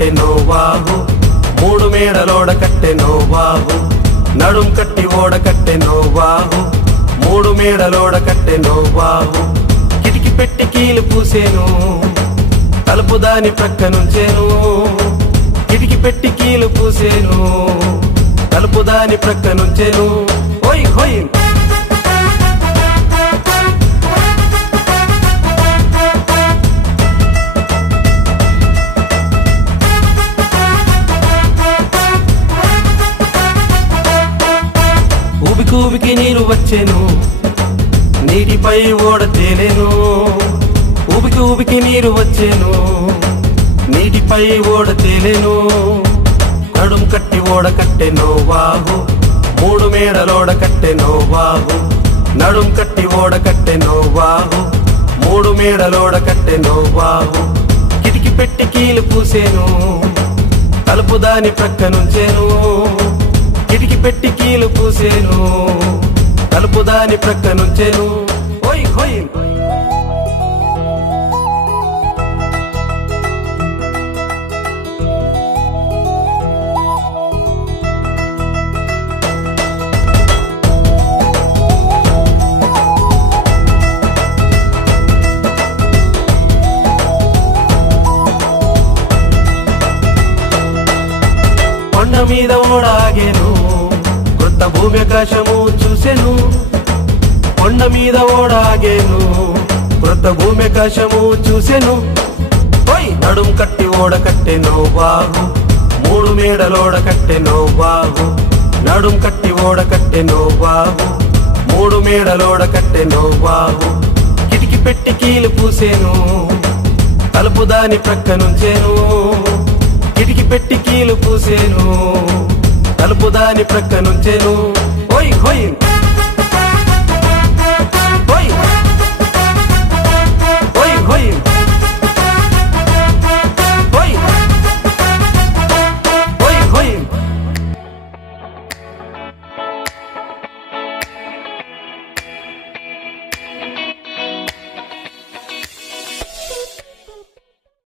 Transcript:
కట్టె నోవాహు మూడు మేడలోడ కట్టె నోవాహు నడుం కట్టి ఓడ కట్టె నోవాహు మూడు మేడలోడ కట్టె నోవాహు కిటికి పెట్టి కీలు పూసేను తలుపు దాని ప్రక్క నుంచేను కిటికి పెట్టి కీలు పూసేను తలుపు దాని ప్రక్క నుంచేను హోయ్ హోయ్ ఊబికి నీరు వచ్చేను నీటిపై ఓడ తేలేను ఊబికి నీరు వచ్చేను నీటిపై ఓడ తేలేను నడుం కట్టి ఓడ కట్టె నోవాహు మూడు మేడలోడ కట్టె నోవాహు నడుం కట్టి ఓడ కట్టె నోవాహు మూడు మేడలోడ కట్టె నోవాహు కిటికి పెట్టి కీలు పూసేను తలుపు దాని ప్రక్క నుంచేను కిటికి పెట్టి కీలు పూసేను తలుపు దాని ప్రక్క నుంచేను హోయ్ హోయ్ కొండ మీద ఓడాగేను కొత్త భూమి ఆకాశము చూసెను కొండ మీద ఓడాగేను కొత్త భూమి ఆకాశము చూసెను నడుం కట్టి ఓడ కట్టె నోవాహు మూడు మేడలోడ కట్టె నోవాహు నడుం కట్టి ఓడ కట్టె నోవాహు మూడు మేడలోడ కట్టె నోవాహు కిటికి పెట్టి కీలు పూసేను తలుపు దాని ప్రక్క నుంచేను కిటికి పెట్టి కీలు పూసేను తలుపు దాని ప్రక్క నుంచేను హోయ్ హోయ్